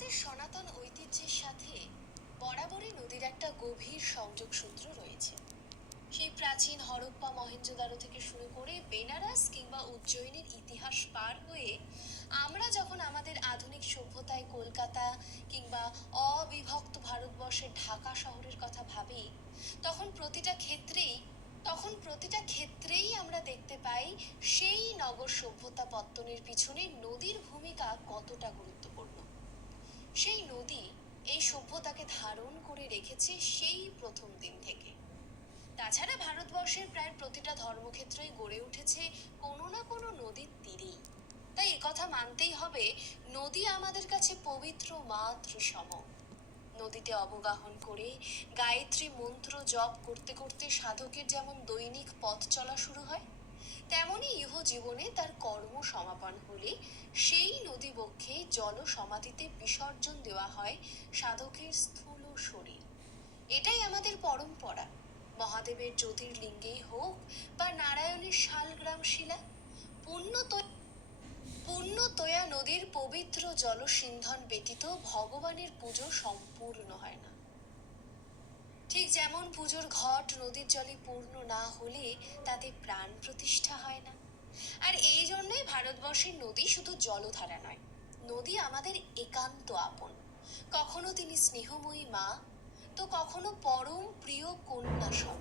ভারতের সনাতন ঐতিহ্যের সাথে বরাবরই নদীর একটা গভীর সংযোগ সূত্র রয়েছে। সেই প্রাচীন হরপ্পা মহেঞ্জোদারো থেকে শুরু করে বেনারস কিংবা উজ্জয়িনীর ইতিহাস পার হয়ে আমরা যখন আমাদের আধুনিক সভ্যতায় কলকাতা কিংবা অবিভক্ত ভারতবর্ষের ঢাকা শহরের কথা ভাবি, তখন প্রতিটা ক্ষেত্রেই তখন প্রতিটা ক্ষেত্রেই আমরা দেখতে পাই সেই নগর সভ্যতা পত্তনের পিছনে নদীর ভূমিকা কতটা গুরুত্বপূর্ণ। সেই নদী এই সভ্যতাকে ধারণ করে রেখেছে সেই প্রথম দিন থেকে। তাছাড়া ভারতবর্ষের প্রায় প্রতিটা ধর্মক্ষেত্রই গড়ে উঠেছে কোনো না কোনো নদীর তীরেই। তাই একথা মানতেই হবে, নদী আমাদের কাছে পবিত্র মাতৃসম। নদীতে অবগাহন করে গায়ত্রী মন্ত্র জপ করতে করতে সাধকের যেমন দৈনিক পথ চলা শুরু হয়, তেমনি ইহ জীবনে তার কর্ম সমাপন হলে সেই নদী বক্ষে জল সমাধিতে বিসর্জন দেওয়া হয় সাধকের স্থূল শরীর। এটাই আমাদের পরম্পরা। মহাদেবের জ্যোতির্লিঙ্গেই হোক বা নারায়ণের শালগ্রাম শিলা, পুণ্য পুণ্যতোয়া নদীর পবিত্র জলসিন্ধন ব্যতীত ভগবানের পুজো সম্পূর্ণ হয় না। ঠিক যেমন পুজোর ঘট নদীর জলে পূর্ণ না হলে তাতে প্রাণ প্রতিষ্ঠা হয় না। আর এই জন্যই ভারতবর্ষের নদী শুধু জলধারা নয়, নদী আমাদের একান্ত আপন। কখনো তিনি স্নেহময়ী মা, তো কখনো পরম প্রিয় কন্যা সম।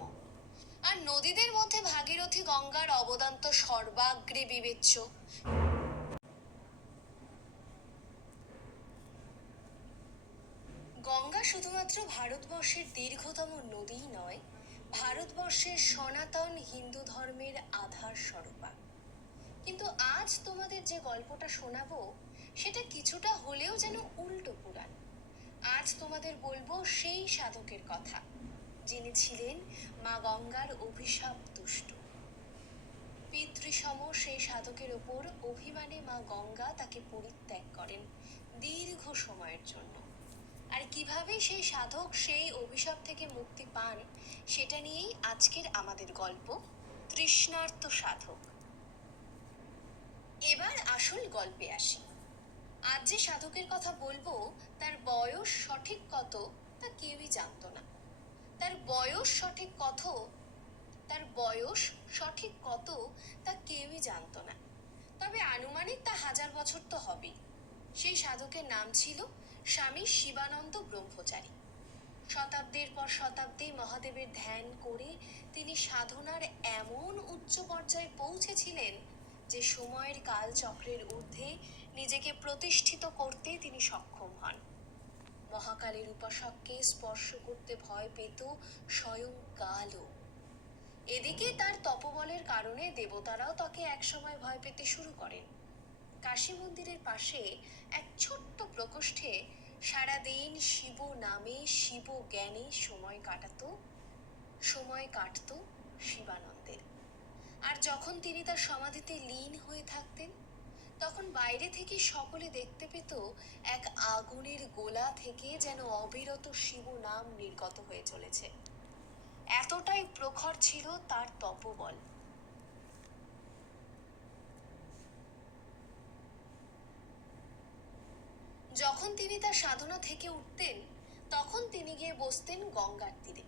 আর নদীদের মধ্যে ভাগীরথী গঙ্গার অবদান তো সর্বাগ্রে বিবেচ্য। গঙ্গা শুধুমাত্র ভারতবর্ষের দীর্ঘতম নদীই নয়, ভারতবর্ষের সনাতন হিন্দু ধর্মের আধার স্বরূপা। কিন্তু আজ তোমাদের যে গল্পটা শোনাবো, সেটা কিছুটা হলেও যেন উল্টো পুরাণ। আজ তোমাদের বলবো সেই সাধকের কথা, যিনি ছিলেন মা গঙ্গার অভিশাপ দুষ্ট। পিতৃসম সেই সাধকের ওপর অভিমানে মা গঙ্গা তাকে পরিত্যাগ করেন দীর্ঘ সময়ের জন্য। আর কিভাবে সেই সাধক সেই অভিশাপ থেকে মুক্তি পান, সেটা নিয়েই আজকের আমাদের গল্প, তৃষ্ণার্ত সাধক। এবার আসল গল্পে আসি। আজ যে সাধকের কথা বলবো, তার বয়স সঠিক কত তা কেউই জানতো না। তার বয়স সঠিক কত তার বয়স সঠিক কত তা কেউই জানতো না। তবে আনুমানিক তা 1000 বছর তো হবেই। সেই সাধকের নাম ছিল স্বামী শিবানন্দ ব্রহ্মচারী। শতাব্দীর পর শতাব্দী মহাদেবের ধ্যান করে তিনি সাধনার এমন উচ্চ পর্যায়ে পৌঁছেছিলেন যে সময়ের কালচক্রের ঊর্ধ্বে নিজেকে প্রতিষ্ঠিত করতে তিনি সক্ষম হন। মহাকালের উপাসককে স্পর্শ করতে ভয় পেত স্বয়ং কালও। এদিকে তার তপবলের কারণে দেবতারাও তাকে একসময় ভয় পেতে শুরু করেন। কাশী মন্দিরের পাশে এক ছোট্ট প্রকোষ্ঠে সারাদিন শিব নামে শিব জ্ঞানে সময় কাটতো শিবানন্দের। আর যখন তিনি তার সমাধিতে লীন হয়ে থাকতেন, তখন বাইরে থেকে সকলে দেখতে পেত এক আগুনের গোলা থেকে যেন অবিরত শিব নাম নির্গত হয়ে চলেছে। এতটাই প্রখর ছিল তার তপবল। যখন তিনি তার সাধনা থেকে উঠতেন, তখন তিনি গিয়ে বসতেন গঙ্গার তীরে।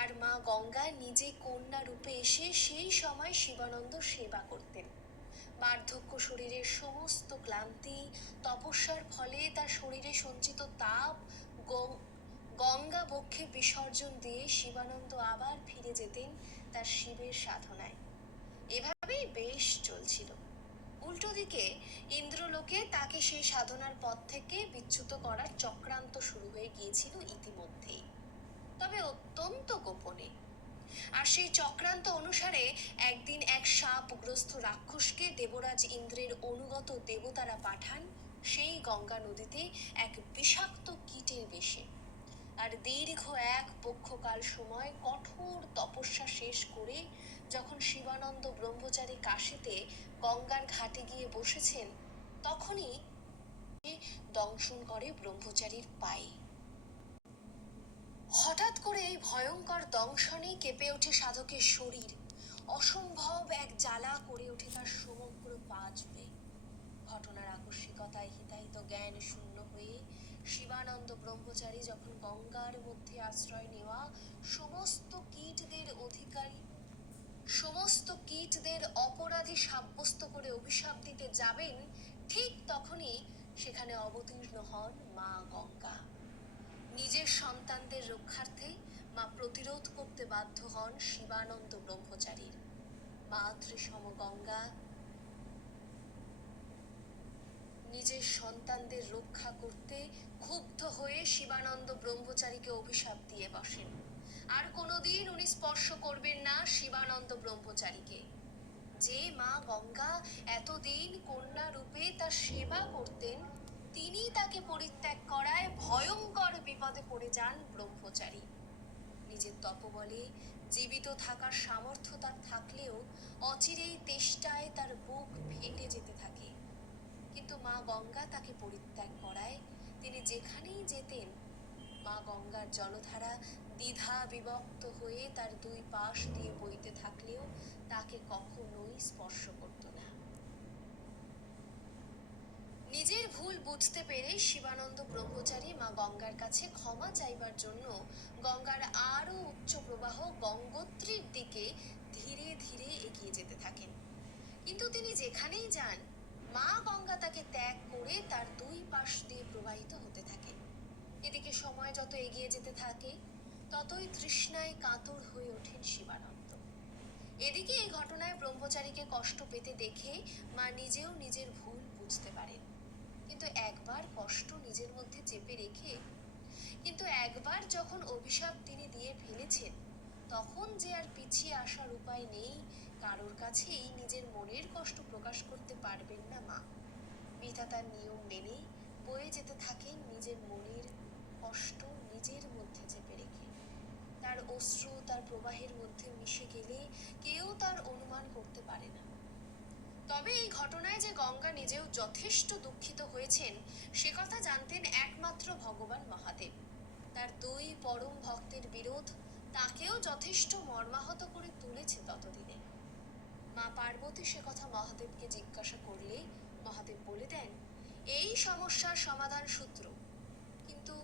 আর মা গঙ্গা নিজে কন্যা রূপে এসে সেই সময় শিবানন্দ সেবা করতেন। বার্ধক্য শরীরের সমস্ত ক্লান্তি, তপস্যার ফলে তার শরীরে সঞ্চিত তাপ গঙ্গা বক্ষে বিসর্জন দিয়ে শিবানন্দ আবার ফিরে যেতেন তার শিবের সাধনায়। এভাবেই বেশ চলছিল। উল্টো দিকে ইন্দ্রলোকে তাকে সেই সাধনার পথ থেকে বিচ্যুত করার চক্রান্ত শুরু হয়ে গিয়েছিল ইতিমধ্যেই, তবে অত্যন্ত গোপনে। আর সেই চক্রান্ত অনুসারে একদিন এক সাপগ্রস্ত রাক্ষসকে দেবরাজ ইন্দ্রের অনুগত দেবতারা পাঠান সেই গঙ্গা নদীতে এক বিষাক্ত কীটের বেশে। আর দীর্ঘ এক পক্ষকাল সময় কঠোর তপস্যা শেষ করে যখন শিবানন্দ ব্রহ্মচারী কাশীতে গঙ্গার ঘাটে গিয়ে বসেছেন, তখনই দংশন করে ব্রহ্মচারীর পায়ে। হঠাৎ করে এই ভয়ঙ্কর দংশনে কেঁপে ওঠে সাধকের শরীর। অসম্ভব এক জ্বালা করে ওঠে তার সমগ্র পা জুড়ে। ঘটনার আকস্মিকতায় হিতাহিত জ্ঞান শূন্য হয়ে ব্রহ্মচারী যখন গঙ্গার মধ্যে আশ্রয় নেওয়া সমস্ত কীটদের অধিকারী, সমস্ত কীটদের অপরাধী সাব্যস্ত করে অভিশাপ দিতে যাবেন, ঠিক তখনই সেখানে অবতীর্ণ হন মা গঙ্গা। নিজের সন্তানদের রক্ষার্থে মা প্রতিরোধ করতে বাধ্য হন শিবানন্দ ব্রহ্মচারীর। মাতৃসম গঙ্গা নিজের সন্তানদের রক্ষা করতে ক্ষুব্ধ হয়ে শিবানন্দ ব্রহ্মচারীকে অভিশাপ দিয়ে বসেন। আর কোনোদিন উনি স্পর্শ করবেন না শিবানন্দ ব্রহ্মচারীকে। যে মা গঙ্গা এতদিন কন্যা রূপে তার সেবা করতেন, তিনি তাকে পরিত্যাগ করায় ভয়ঙ্কর বিপদে পড়ে যান ব্রহ্মচারী। নিজের তপবলে জীবিত থাকার সামর্থ্য তার থাকলেও অচিরেই তেষ্টায় তার বুক ফেটে যেতে থাকে। কিন্তু মা গঙ্গা তাকে পরিত্যাগ করায় তিনি যেখানেই যেতেন, মা গঙ্গার জলধারা দ্বিধা বিভক্ত হয়ে তার দুই পাশ দিয়ে বইতে থাকলেও তাকে কখনোই স্পর্শ করত না। নিজের ভুল বুঝতে পেরে শিবানন্দ ব্রহ্মচারী মা গঙ্গার কাছে ক্ষমা চাইবার জন্য গঙ্গার আরো উচ্চ প্রবাহ গঙ্গোত্রীর দিকে ধীরে ধীরে এগিয়ে যেতে থাকেন। কিন্তু তিনি যেখানেই যান, মা গঙ্গা তাকে ত্যাগ করে তার দুই পাশ দিয়ে প্রবাহিত হতে থাকেন। এদিকে সময় যত এগিয়ে যেতে থাকে, ততই তৃষ্ণায় কাতর হয়ে ওঠেন শিবানন্দ। এদিকে এই ঘটনায় ব্রহ্মচারীকে কষ্ট পেতে দেখে মা নিজেও নিজের ভুল বুঝতে পারেন। কিন্তু একবার যখন অভিশাপ তিনি দিয়ে ফেলেছেন, তখন যে আর পিছিয়ে আসার উপায় নেই। কারোর কাছেই নিজের মনের কষ্ট প্রকাশ করতে পারবেন না মা। বিধাতার নিয়ম মেনে বয়ে যেতে থাকেন নিজের মনের কষ্ট নিজের মধ্যে চেপে রেখে। তার অশ্রু তার প্রবাহের মধ্যে মিশে গেলে কেউ তার অনুমান করতে পারে না। তবে এই ঘটনায় যে গঙ্গা নিজেও যথেষ্ট দুঃখিত হয়েছেন, সে কথা জানতেন একমাত্র ভগবান মহাদেব। তার দুই পরম ভক্তের বিরোধ তাকেও যথেষ্ট মর্মাহত করে তুলেছে ততদিনে। মা পার্বতী সে কথা মহাদেবকে জিজ্ঞাসা করলে মহাদেব বলে দেন, এই সমস্যার সমাধান সূত্র, কিন্তু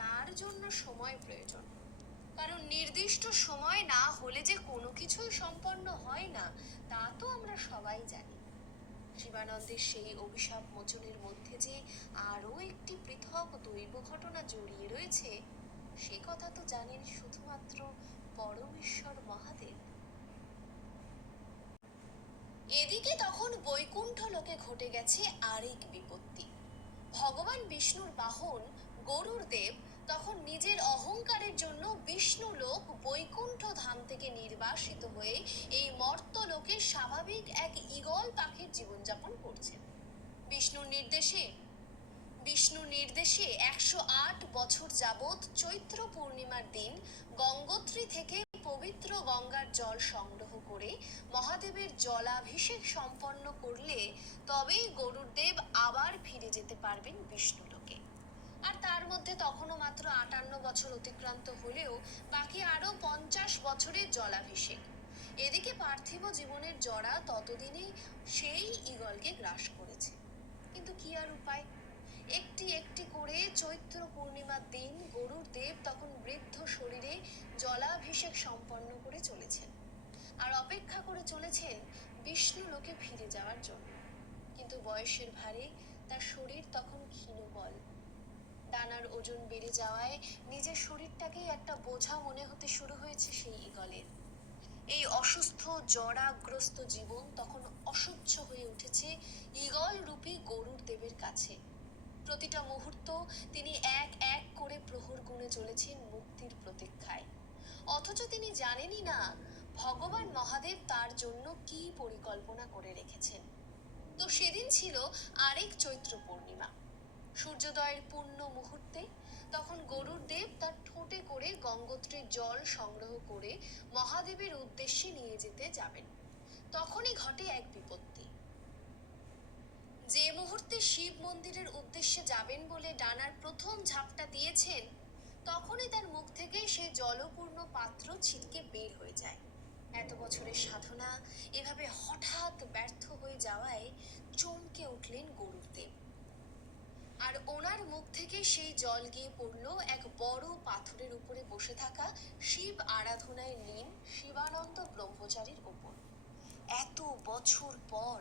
তার জন্য সময় প্রয়োজন। কারণ নির্দিষ্ট সময় না হলে যে কোনো কিছুই সম্পন্ন হয় না, তা তো আমরা সবাই জানি। শিবানন্দের সেই অভিশাপ মোচনের মধ্যে যে আরো একটি পৃথক দৈব ঘটনা জড়িয়ে রয়েছে, সে কথা তো জানেন শুধুমাত্র পরমেশ্বর মহাদেব। এদিকে তখন বৈকুণ্ঠ লোকে ঘটে গেছে আরেক বিপত্তি। ভগবান বিষ্ণুর বাহন গরুর দেব তখন নিজের অহংকারের জন্য বিষ্ণু লোক বৈকুণ্ঠ ধাম থেকে নির্বাসিত হয়ে এই মর্ত লোকে স্বাভাবিক এক ঈগল পাখির জীবনযাপন করছেন। বিষ্ণুর নির্দেশে 108 বছর যাবৎ চৈত্র পূর্ণিমার দিন গঙ্গোত্রী থেকে পবিত্র গঙ্গার জল সংগ্রহ করে মহাদেবের জলাভিষেক সম্পন্ন করলে তবেই গরুর দেব আবার ফিরে যেতে পারবেন বিষ্ণুলোকে। আর তার মধ্যে তখনও মাত্র 58 বছর অতিক্রান্ত হলেও বাকি আরো 50 বছরের জলাভিষেক। এদিকে পার্থিব জীবনের জড়া ততদিনে সেই ঈগলকে গ্রাস করেছে। কিন্তু কি আর উপায়, একটি একটি করে চৈত্র পূর্ণিমার দিন গরুর দেব তখন বৃদ্ধ শরীরে জলাভিষেক সম্পন্ন করে চলেছেন, আর অপেক্ষা করে চলেছেন বিষ্ণু লোকে ফিরে যাওয়ার জন্য। কিন্তু বয়সের ভারে তার শরীর তখন ক্ষীণবল। ডানার ওজন বেড়ে যাওয়ায় নিজের শরীরটাকেই একটা বোঝা মনে হতে শুরু হয়েছে সেই ঈগলের। এই অসুস্থ জরাগ্রস্ত জীবন তখন অসহ্য হয়ে উঠেছে ঈগল রূপী গরুর দেবের কাছে। প্রতিটা মুহূর্ত তিনি এক এক করে প্রহর গুণে চলেছেন মুক্তির প্রতীক্ষায়। অথচ তিনি জানেনই না ভগবান মহাদেব তার জন্য কি পরিকল্পনা করে রেখেছেন। তো সেদিন ছিল আরেক চৈত্র পূর্ণিমা। সূর্যোদয়ের পূর্ণ মুহূর্তে তখন গরুর দেব তার ঠোঁটে করে গঙ্গোত্রীর জল সংগ্রহ করে মহাদেবের উদ্দেশ্যে নিয়ে যেতে যাবেন। তখনই ঘটে এক বিপত্তি। যে মুহূর্তে শিব মন্দিরের উদ্দেশ্যে যাবেন বলে ডানার প্রথম ঝাপটা দিয়েছেন, তখনই তার মুখ থেকে সেই জলপূর্ণ পাত্র ছিটকে বের হয়ে যায়। এত বছরের সাধনা এভাবে হঠাৎ ব্যর্থ হয়ে যাওয়ায় চমকে উঠলেন গরুর দেব। আর ওনার মুখ থেকে সেই জল গিয়ে পড়ল এক বড় পাথরের উপরে বসে থাকা শিব আরাধনায় লীন শিবানন্দ ব্রহ্মচারীর ওপর। এত বছর পর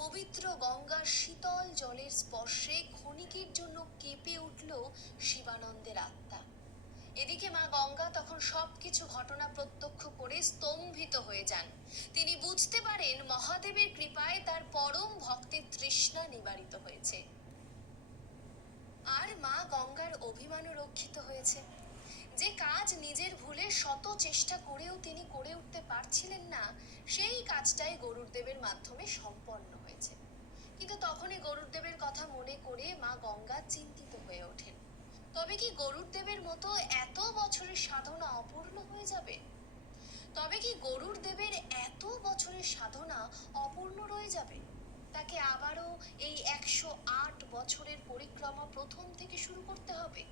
পবিত্র গঙ্গার শীতল জলের স্পর্শে ক্ষণিকের জন্য কেঁপে উঠল শিবানন্দের আত্মা। এদিকে মা গঙ্গা তখন সবকিছু ঘটনা প্রত্যক্ষ করে স্তম্ভিত হয়ে যান। তিনি বুঝতে পারেন মহাদেবের কৃপায় তার পরম ভক্তের তৃষ্ণা নিবারিত হয়েছে, আর মা গঙ্গার অভিমানও রক্ষিত হয়েছে। যে কাজ নিজের ভুলে শত চেষ্টা করেও তিনি করে উঠতে পারছিলেন না, সেই কাজটাই গরুড়দেবের মাধ্যমে সম্পন্ন হয়েছে। কিন্তু তখনই গরুড়দেবের কথা মনে করে মা গঙ্গা চিন্তিত হয়ে ওঠেন। তবে কি গরুড়দেবের মতো এত বছরের সাধনা অপূর্ণ হয়ে যাবে? তবে কি গরুড়দেবের এত বছরের সাধনা অপূর্ণ রয়ে যাবে? তাকে আবারও এই 108 বছরের পরিক্রমা প্রথম থেকে শুরু করতে হবে?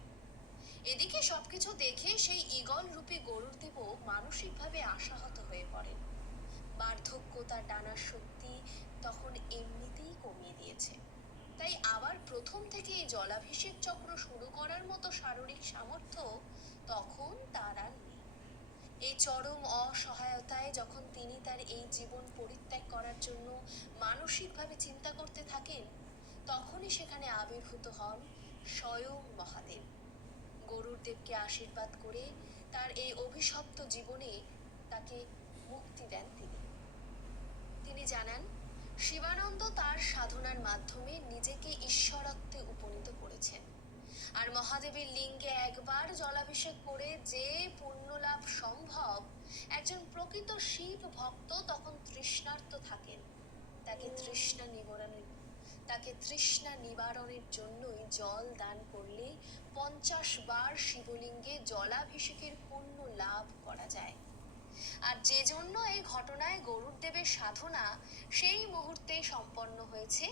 এদিকে সবকিছু দেখে সেই ঈগল রূপী গরুড়দেবও মানসিকভাবে আশাহত হয়ে পড়েন। বার্ধক্য তার টানার শক্তি তখন এমনিতেই কমিয়ে দিয়েছে, তাই আবার প্রথম থেকে এই জলাভিষেক চক্র শুরু করার মতো শারীরিক সামর্থ্য তখন তার আর নেই। এই চরম অসহায়তায় যখন তিনি তার এই জীবন পরিত্যাগ করার জন্য মানসিকভাবে চিন্তা করতে থাকেন, তখনই সেখানে আবির্ভূত হন স্বয়ং মহাদেব। গরুড়দেবকে আশীর্বাদ করে তার এই অভিশপ্ত জীবনে তাকে মুক্তি দেন তিনি জানান, শিবানন্দ তার সাধনার মাধ্যমে নিজেকে ঈশ্বরত্বে উপনীত করেছেন, আর মহাদেবের লিঙ্গে একবার জলাভিষেক করে যে পুণ্য লাভ সম্ভব, একজন প্রকৃত শিব ভক্ত তখন তৃষ্ণার্ত থাকেন। তাকে তৃষ্ণা নিবারণের জন্যই জল দান করলে 50 বার শিবলিঙ্গে জলাভিষেকের পুণ্য লাভ করা যায়। আর যে জন্য এই ঘটনায় গরুড়দেবের সাধনা সেই মুহূর্তেই সম্পন্ন হয়েছে,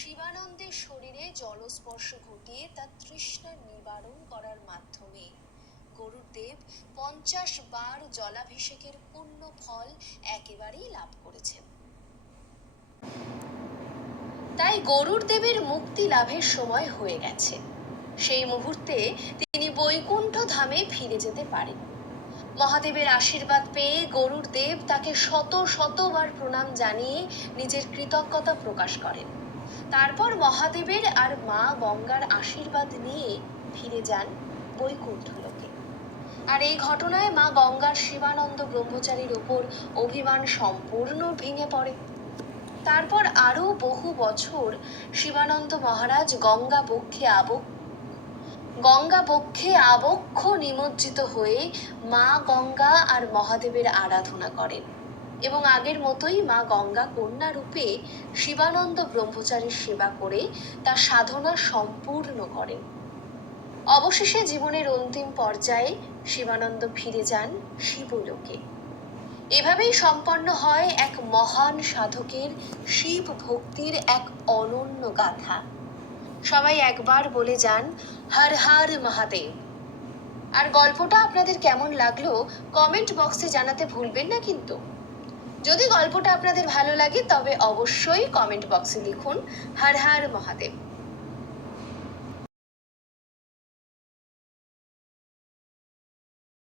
শিবানন্দের শরীরে জলস্পর্শ ঘটিয়ে তার তৃষ্ণা নিবারণ করার মাধ্যমে গরুড়দেব 50 বার জলাভিষেকের পুণ্য ফল একেবারেই লাভ করেছেন। তাই গরুড়দেবের মুক্তি লাভের সময় হয়ে গেছে। সেই মুহূর্তে তিনি বৈকুণ্ঠ ধামে ফিরে যেতে পারেন। মহাদেবের আশীর্বাদ পেয়ে গরুড়দেব তাকে শত শতবার প্রণাম জানিয়ে নিজের কৃতজ্ঞতা প্রকাশ করেন। তারপর মহাদেবের আর মা গঙ্গার আশীর্বাদ নিয়ে ফিরে যান বৈকুণ্ঠ লোকে। আর এই ঘটনায় মা গঙ্গার শিবানন্দ ব্রহ্মচারীর ওপর অভিমান সম্পূর্ণ ভেঙে পড়ে। তারপর আরো বহু বছর শিবানন্দ মহারাজ গঙ্গা বক্ষে আবক্ষ নিমজ্জিত হয়ে মা গঙ্গা আর মহাদেবের আরাধনা করেন এবং আগের মতোই মা গঙ্গা কন্যা রূপে শিবানন্দ ব্রহ্মচারীর সেবা করে তার সাধনা সম্পূর্ণ করেন। অবশেষে জীবনের অন্তিম পর্যায়ে শিবানন্দ ফিরে যান শিবলোকে। এভাবেই সম্পন্ন হয় এক মহান সাধকের শিব ভক্তির এক অনন্য গাথা। সবাই একবার বলে যান, হর হর মহাদেব। আর গল্পটা আপনাদের কেমন লাগলো কমেন্ট বক্সে জানাতে ভুলবেন না কিন্তু। যদি গল্পটা আপনাদের ভালো লাগে তবে অবশ্যই কমেন্ট বক্সে লিখুন হর হর মহাদেব।